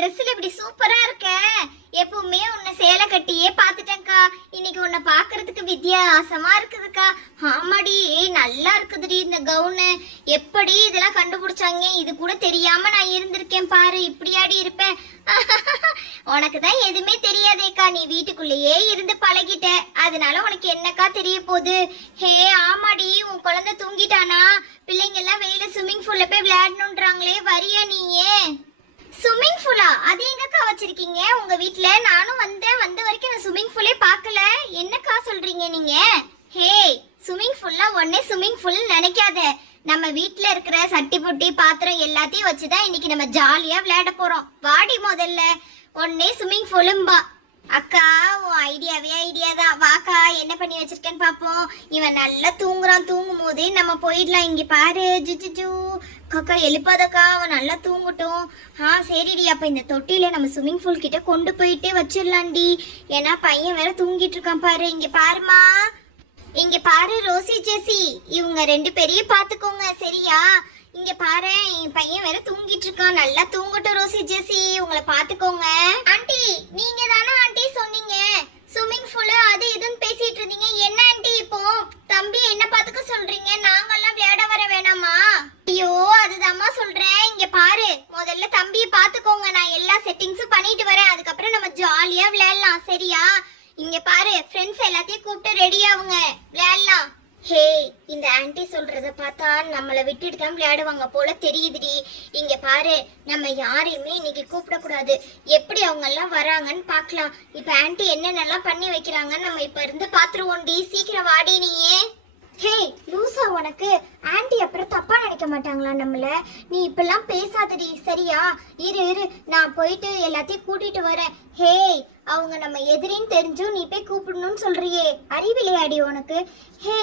ட்ரெஸ்ல இப்படி சூப்பரா இருக்க. எப்பவுமே உன்னை சேலை கட்டியே பாத்துட்டேன்க்கா. இன்னைக்கு உன்னை பாக்குறதுக்கு வித்தியாசமா இருக்குதுக்கா. ஆமாடி, நல்லா இருக்குதுடி இந்த கவுனு. எப்படி இதெல்லாம் கண்டுபிடிச்சாங்க? இது கூட தெரியாம நான் இருந்திருக்கேன் பாரு. இப்படியாடி இருப்பேன்? உனக்கு தான் எதுவுமே தெரியாதேக்கா. நீ வீட்டுக்குள்ளேயே இருந்து பழகிட்ட, அதனால உனக்கு என்னக்கா தெரிய போகுது? ஹே ஆமாடி, உன் குழந்தை தூங்கிட்டானா? பிள்ளைங்க எல்லாம் வெளியில ஸ்விம்மிங் பூல்ல போய் விளையாடணுன்றாங்களே, வரியா நீயே? ஸ்விம்மிங் பூலா? அது எங்கக்கா வச்சிருக்கீங்க உங்க வீட்ல? நானும் வந்த வரைக்கும் நான் ஸ்விம்மிங் பூலே பார்க்கல. என்னக்கா சொல்றீங்க நீங்க? ஹே, ஸ்விம்மிங் பூல்னா உடனே ஸ்விம்மிங் பூல் நினைக்காத. நம்ம வீட்ல இருக்கிற சட்டி புட்டி பாத்திரம் எல்லாத்தையும் வச்சுதான் இன்னைக்கு நம்ம ஜாலியா விளையாட போறோம். வாடி முதல்ல. உடனே ஸ்விம்மிங் பூலும்பா. அக்கா, உன் ஐடியாவே ஐடியா தான். வாக்கா, என்ன பண்ணி வச்சிருக்கேன்னு பாப்போம். இவன் நல்லா தூங்குறான். தூங்கும் போதே நம்ம போயிடலாம். இங்க பாரு. ஜிஜிஜு கக்கா, எழுப்பாதக்கா, அவன் நல்லா தூங்கட்டும். சரிடி. அப்ப இந்த தொட்டில நம்ம ஸ்விம்மிங் பூல் கிட்ட கொண்டு போயிட்டு வச்சிடலாம்டி. ஏன்னா பையன் வேற தூங்கிட்டு இருக்கான் பாரு. இங்க பாருமா, இங்க பாரு ரோசி ஜெசி, இவங்க 2 பேரையும் பாத்துக்கோங்க சரியா? இங்க பாரு, என் பையன் வேற தூங்கிட்டு இருக்கான். நல்லா தூங்கட்டும் ரோசி ஜெசி, உங்களை பாத்துக்கோங்க. ஆண்டி, நீங்க தானே ஆண்டி சொன்னீங்க ஸ்விம்மிங் பூல் அது இதுன்னு பேசிட்டு இருந்தீங்க? என்ன ஆண்டி இப்போ தம்பி என்ன பாத்துக்க சொல்றீங்க? நாங்கெல்லாம் விளையாட வர வேணாமா? ஐயோ, அதுதாம்மா சொல்றேன். இங்க பாரு, முதல்ல தம்பியை பாத்துக்கோங்க. நான் எல்லா செட்டிங்ஸும் பண்ணிட்டு வரேன். அதுக்கப்புறம் நம்ம ஜாலியா விளையாடலாம் சரியா? இங்க பாரு, ஃப்ரெண்ட்ஸ் எல்லாத்தையும் கூப்பிட்டு ரெடி ஆவுங்க, விளையாடலாம். ஹே, இந்த ஆன்ட்டி சொல்றத பார்த்தா நம்மளை விட்டுட்டு தான் விளையாடுவாங்க போல தெரியுதுடி. இங்க பாரு, நம்ம யாரையுமே இன்னைக்கு கூப்பிடக்கூடாது. எப்படி அவங்க எல்லாம் வராங்கன்னு பார்க்கலாம். இப்ப ஆன்ட்டி என்னென்னலாம் பண்ணி வைக்கிறாங்கன்னு நம்ம இப்ப இருந்து பாத்துருவோம்டி. சீக்கிரம் வாடி நீயே. ஹே லூசா, உனக்கு ஆன்ட்டி அப்புறம் தப்பா நினைக்க மாட்டாங்களா நம்மள? நீ இப்பெல்லாம் பேசாதடி சரியா? இரு, நான் போயிட்டு எல்லாத்தையும் கூட்டிட்டு வரேன். ஹே, அவங்க நம்ம எதிரின்னு தெரிஞ்சும் நீ போய் கூப்பிடணும்னு சொல்றியே, அறிவிலையாடி உனக்கு? ஹே,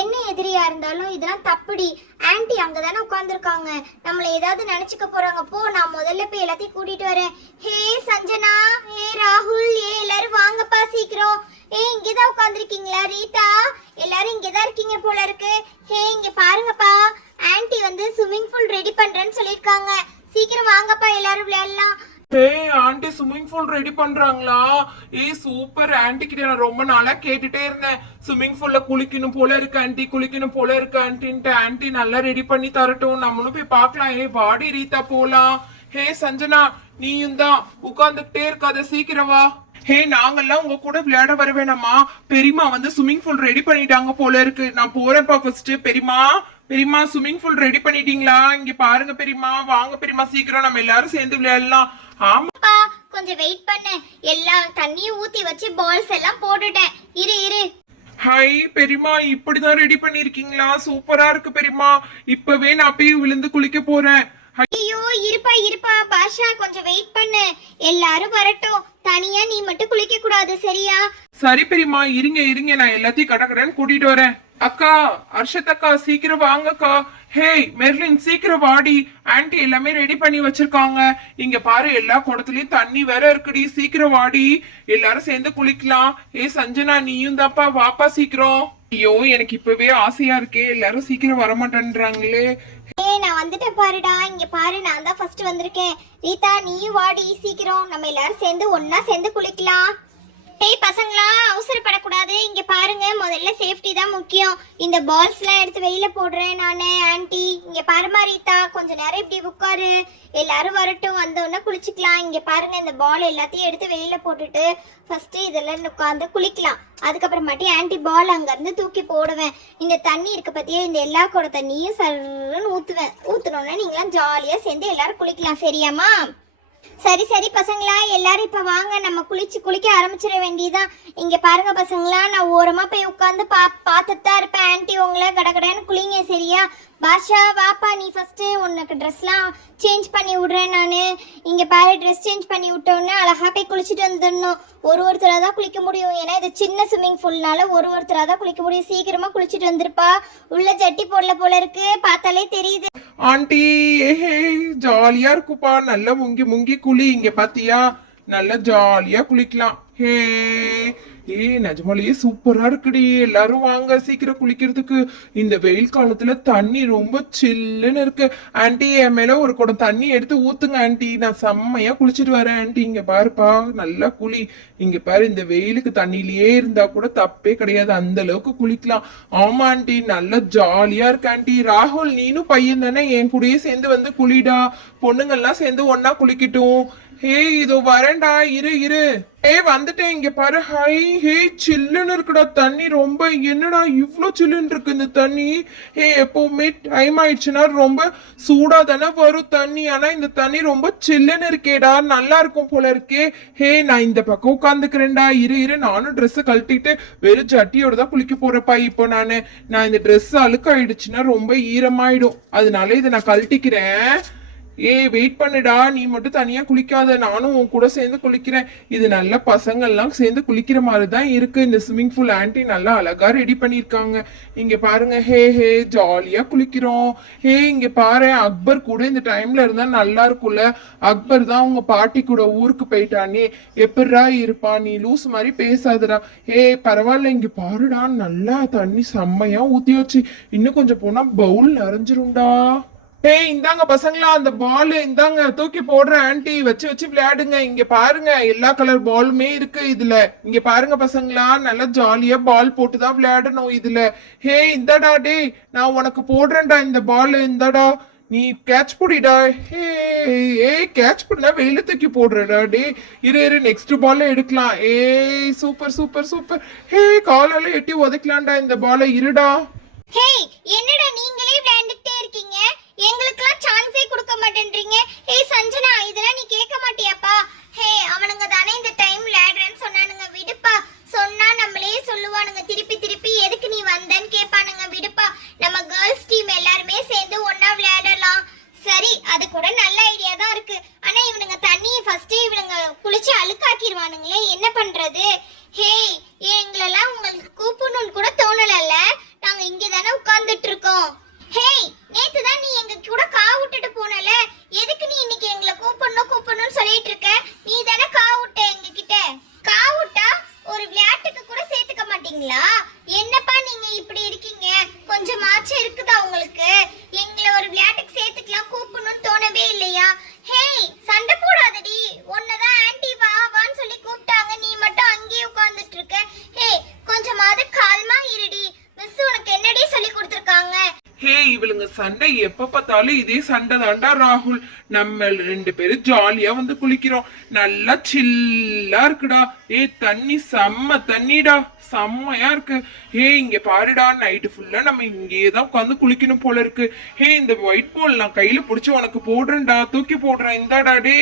என்ன எதிரியா இருந்தாலும் இதெல்லாம் தப்புடி. ஆன்ட்டி அங்கதானே உட்காந்துருக்காங்க, நம்மள ஏதாவது நினைச்சுக்க போறாங்க. போ, நான் முதல்ல போய் எல்லாத்தையும் கூட்டிட்டு வரேன். ஹே சஞ்சனா, ஹே ராகுல், எல்லாரும் வாங்கப்பா சீக்கிரம். இங்கதான் உட்காந்துருக்கீங்களா? ரீதா, எல்லாரும் இங்கதான் இருக்கீங்க போல இருக்கு. ஹே, இங்க பாருங்கப்பா, ஆன்ட்டி வந்து ஸ்விம்மிங் பூல் ரெடி பண்றேன்னு சொல்லிருக்காங்க. சீக்கிரம் வாங்கப்பா, எல்லாரும் விளையாடலாம். ஆண்டி ஸ்விம்மிங் பூல் ரெடி பண்றாங்களா? சூப்பர். ஆண்டி கிட்ட நான் ரொம்ப நாளா கேட்டுட்டே இருந்தேன், ஸ்விம்மிங் பூல்ல குளிக்கணும் போல இருக்கு ஆண்டி, குளிக்கணும் போல இருக்கு ஆண்டின்ட்டு. ஆண்டி நல்லா ரெடி பண்ணி தரட்டும், நம்மளும் போய் பார்க்கலாம். வாடி ரீதா, போலாம். ஹே சஞ்சனா, நீயும் தான் உட்கார்ந்துகிட்டே இருக்காத, சீக்கிரம் வா. ஹே, நாங்கெல்லாம் உங்க கூட விளையாட வர வேணாமா? பெரியமா வந்து ஸ்விம்மிங் பூல் ரெடி பண்ணிட்டாங்க போல இருக்கு. நான் போறேன்ப்பா ஃபர்ஸ்ட். பெரியமா ஸ்விம்மிங் பூல் ரெடி பண்ணிட்டீங்களா? இங்க பாருங்க பெரியமா, வாங்க பெரியமா, சீக்கிரம் நம்ம எல்லாரும் சேர்ந்து விளையாடலாம். ஆமாப்பா, கொஞ்சம் வெயிட் பண்ணு. எல்லா தண்ணியும் ஊத்தி வச்சு பால்ஸ் எல்லாம் போட்டுட்டேன். இரு. ஹாய் பெரியமா, இப்படிதான் ரெடி பண்ணிருக்கீங்களா? சூப்பரா இருக்கு பெரியமா. இப்பவே நான் போய் விழுந்து குளிக்க போறேன். ஐயோ, இருப்பா பாஷா, கொஞ்சம் வெயிட் பண்ணு. எல்லாரும் வரட்டும். தனியா நீ மட்டும் குளிக்க கூடாது சரியா? சரி பெரியமா, இருங்க, நான் எல்லாத்தையும் கடகடன்னு கூட்டிட்டு வரேன். அக்கா, அர்ஷத் அக்கா, சீக்கிரம் வாங்கக்கா. ஹே மெர்லின், சீக்கிரம் வாடி. ஆன்ட்டி எல்லாமே ரெடி பண்ணி வச்சிருக்காங்க. இங்க பாரு, எல்லா குடத்துலயும் தண்ணி வேற இருக்குடி. சீக்கிரம் வாடி, எல்லாரும் சேர்ந்து குளிக்கலாம். சஞ்சனா, நீயும் தாப்பா, வாப்பா சீக்கிரம். ஐயோ, எனக்கு இப்பவே ஆசையா இருக்கே, எல்லாரும் சீக்கிரம் வரமாட்டேன்றாங்களே. நான் வந்துட்டேன் பாருடா. இங்க பாரு, நான் தான் ஃபர்ஸ்ட் வந்திருக்கேன். ரீதா, நீயும் வாடி சீக்கிரம். நம்ம எல்லாரும் சேர்ந்து ஒன்னா சேர்ந்து குளிக்கலாம். ஏய் பசங்களா, அவசரப்படக்கூடாது. இங்க பாருங்க, முதல்ல சேஃப்டி தான் முக்கியம். இந்த பால்ஸ்லாம் எடுத்து வெளியில போடுறேன் நானு. ஆன்ட்டி இங்க பாருமா ரீதா, கொஞ்ச நேரம் இப்படி உட்காரு. எல்லாரும் வரட்டும், வந்தோடனே குளிச்சுக்கலாம். இங்க பாருங்க, இந்த பால் எல்லாத்தையும் எடுத்து வெளியில போட்டுட்டு ஃபர்ஸ்ட் இதெல்லாம் உட்காந்து குளிக்கலாம். அதுக்கப்புறமாட்டி ஆன்ட்டி பால் அங்க இருந்து தூக்கி போடுவேன். இந்த தண்ணி இருக்கு பத்தியா, இந்த எல்லா கூட தண்ணியும் சருன்னு ஊத்துவேன். ஊத்துனோடனே நீங்களாம் ஜாலியா சேர்ந்து எல்லாரும் குளிக்கலாம் சரியாமா? சரி பசங்களா, எல்லாரும் இப்ப வாங்க, நம்ம குளிக்க ஆரம்பிச்சிட வேண்டியதான். இங்க பாருங்க பசங்களா, நான் ஓரமா போய் உட்காந்து பார்த்துட்டு தான் இருப்பேன். ஆன்ட்டி உங்களை கடகடன்னு குளிங்க சரியா? பாஷா வாப்பா, நீ ஃபர்ஸ்ட். உனக்கு ட்ரெஸ்லாம் சேஞ்ச் பண்ணி விடுறேன் நான். இங்க பாரு, ட்ரெஸ் சேஞ்ச் பண்ணி விட்டோன்னே அழகா போய் குளிச்சுட்டு வந்துடணும். ஒருத்தராக தான் குளிக்க முடியும், ஏன்னா இது சின்ன ஸ்விம்மிங் பூல்னால ஒருத்தராக தான் குளிக்க முடியும். சீக்கிரமா குளிச்சுட்டு வந்துருப்பா. உள்ள ஜட்டி போடல போல இருக்கு, பார்த்தாலே தெரியுது. ஆண்டி, ஜாலியா இருக்குப்பா, நல்லா முங்கி குளி. இங்க பாத்தியா, நல்லா ஜாலியா குளிக்கலாம். ஹே, ஏய் நிஜமாலேயே சூப்பரா இருக்குடி. எல்லாரும் வாங்க சீக்கிரம் குளிக்கிறதுக்கு. இந்த வெயில் காலத்துல தண்ணி ரொம்ப சில்லுன்னு இருக்கு. ஆன்ட்டி என் மேல ஒரு குடம் தண்ணி எடுத்து ஊத்துங்க ஆன்ட்டி. நான் செம்மையா குளிச்சிட்டு வரேன் ஆன்ட்டி. இங்க பாருப்பா நல்லா குளி. இங்க பாரு இந்த வெயிலுக்கு தண்ணியிலேயே இருந்தா கூட தப்பே கிடையாது, அந்த அளவுக்கு குளிக்கலாம். ஆமா ஆன்ட்டி நல்லா ஜாலியா இருக்கு ஆன்ட்டி. ராகுல் நீனும் பையன் தானே, என் கூடயே சேர்ந்து வந்து குளிடா. பொண்ணுங்கள்லாம் சேர்ந்து ஒன்னா குளிக்கட்டும். ஹே இதோ வரேன்டா, இரு இரு. வந்துட்டேன். இங்க பாரு. ஹை ஹே சில்லுன்னு இருக்குடா தண்ணி ரொம்ப. என்னடா இவ்ளோ சில்லுன்னு இருக்கு இந்த தண்ணி. எப்பவுமே டைம் ஆயிடுச்சுன்னா ரொம்ப சூடா தானே வரும் தண்ணி, ஆனா இந்த தண்ணி ரொம்ப சில்லுன்னு இருக்கேடா, நல்லா இருக்கும் போல இருக்கே. நான் இந்த பக்கம் உட்காந்துக்கிறேன்டா, இரு இரு. நானும் ட்ரெஸ் கழட்டிட்டு வெறும் ஜட்டியோட தான் குளிக்க போறப்பா. இப்போ நான் இந்த ட்ரெஸ் அழுக்காயிடுச்சுன்னா ரொம்ப ஈரமாயிடும், அதனால இதை நான் கழட்டிக்கிறேன். வெயிட் பண்ணுடா, நீ மட்டும் தனியா குளிக்காத, நானும் உன் கூட சேர்ந்து குளிக்கிறேன். இது நல்ல பசங்கள்லாம் சேர்ந்து குளிக்கிற மாதிரி தான் இருக்கு. இந்த ஸ்விம்மிங் பூல் ஆன்ட்டி நல்லா அழகா ரெடி பண்ணிருக்காங்க. இங்க பாருங்க. ஹே ஜாலியா குளிக்கிறோம். இங்க பாரு, அக்பர் கூட இந்த டைம்ல இருந்தா நல்லா இருக்கும்ல. அக்பர் தான் உங்க பாட்டி கூட ஊருக்கு போயிட்டானே, எப்படா இருப்பா, நீ லூஸ் மாதிரி பேசாதடா. பரவாயில்ல. இங்க பாருடா நல்லா தண்ணி செம்மையா ஊத்தி வச்சு, இன்னும் கொஞ்சம் போனா பவுல் நிறைஞ்சிரும்டா. இந்தாங்க பசங்களா, அந்த பால் இந்தாங்க, தூக்கி போடுறேன் ஆன்ட்டி, வச்சு வச்சு விளையாடுங்க. இங்க பாருங்க எல்லா கலர் பாலுமே இருக்கு இதுல. இங்க பாருங்க பசங்களா, நல்லா ஜாலியா பால் போட்டுதான் விளையாடணும் இதுல. இந்தாடா டே, நான் உனக்கு போடுறேன்டா இந்த பால், இந்தாடா நீ கேட்ச் புடிடா. கேட்ச் பண்ணா வெயில தூக்கி போடுறடா டே. இரு நெக்ஸ்ட் பால்ல எடுக்கலாம். Super super super. காலால எட்டி உதைக்கலாம்டா இந்த பாலை, இருடா. என்னடா நீங்களே விளையாண்டுட்டே இருக்கீங்க, எங்களுக்கெல்லாம் சான்ஸே கொடுக்க மாட்டேன்றீங்க. சஞ்சனா, இதெல்லாம் நீ கேட்க மாட்டியாப்பா? அவனுங்க தானே இந்த டைம் விளையாடுறேன்னு சொன்னானுங்க, விடுப்பா. சொன்னா நம்மளே சொல்லுவானுங்க, திருப்பி திருப்பி எதுக்கு நீ வந்தேன்னு கேட்பானுங்க, விடுப்பா. நம்ம கேர்ள்ஸ் டீம் எல்லாருமே சேர்ந்து ஒன்னா விளையாடலாம். சரி, அது கூட நல்ல ஐடியா தான் இருக்கு. ஆனா இவனுங்க தண்ணியை ஃபர்ஸ்ட் இவனுங்க குளிச்சு அழுக்காக்கிடுவானுங்களே, என்ன பண்றது? எங்களெல்லாம் உங்களுக்கு கூப்பிடணும்னு கூட தோணலல்ல, நாங்க இங்க தானே உட்கார்ந்துட்டு இருக்கோம். நேத்து தான் நீ எங்க கூட விட்டுட்டு போனல, எதுக்கு நீ இன்னைக்கு எங்களை கூப்பிடணும்னு சொல்லிட்டு இருக்க? நீ தானே விட்ட எங்க கிட்ட. விட்டா ஒரு விளையாட்டுக்கு கூட சேர்த்துக்க மாட்டீங்களா? என்னப்பா நீங்க இப்படி இருக்கீங்க? கொஞ்சமாச்சு இருக்குதா உங்களுக்கு? எங்களை ஒரு விளையாட்டுக்கு சேர்த்துக்கலாம் கூப்பிடணும்னு தோணவே இல்லையா? சண்டை போடாதடி, உன்னதான் ஆன்ட்டி வான்னு சொல்லி கூப்பிட்டாங்க, நீ மட்டும் அங்கேயே உட்கார்ந்துட்டு இருக்க. கொஞ்சமாவது கால்மா இருடி, மிஸ் உனக்கு என்னடி சொல்லி கொடுத்துருக்காங்க? இவளுங்க சண்டை எப்ப பார்த்தாலும் இதே சண்டை தாண்டா ராகுல். நம்ம 2 பேரும் ஜாலியா வந்து குளிக்கிறோம், நல்லா சில்லா இருக்குடா. தண்ணி செம்ம தண்ணிடா, செம்மையா இருக்கு. இங்க பாருடா, நைட்டு ஃபுல்லா நம்ம இங்கேதான் உட்காந்து குளிக்கணும் போல இருக்கு. இந்த ஒயிட் பால் நான் கையில புடிச்சு உனக்கு போடுறேன்டா, தூக்கி போடுறேன், இந்தாடா டே.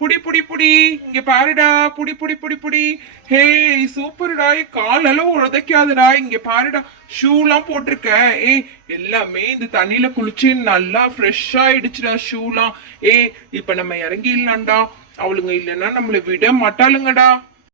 புடி புடி புடி, இங்க பாருடா, புடி புடி புடி புடி. சூப்பர்டா. காலெல்லாம் உதைக்காதடா. இங்க பாருடா, ஷூலாம் போட்டிருக்க. எல்லாமே இந்த தண்ணியில குளிச்சு நல்லா ஃப்ரெஷ்ஷா ஆயிடுச்சுடா ஷூலாம். இப்ப நம்ம இறங்கிடலாம்டா. அவளுங்க இல்லைன்னா நம்மளை விட மாட்டாளுங்கடா.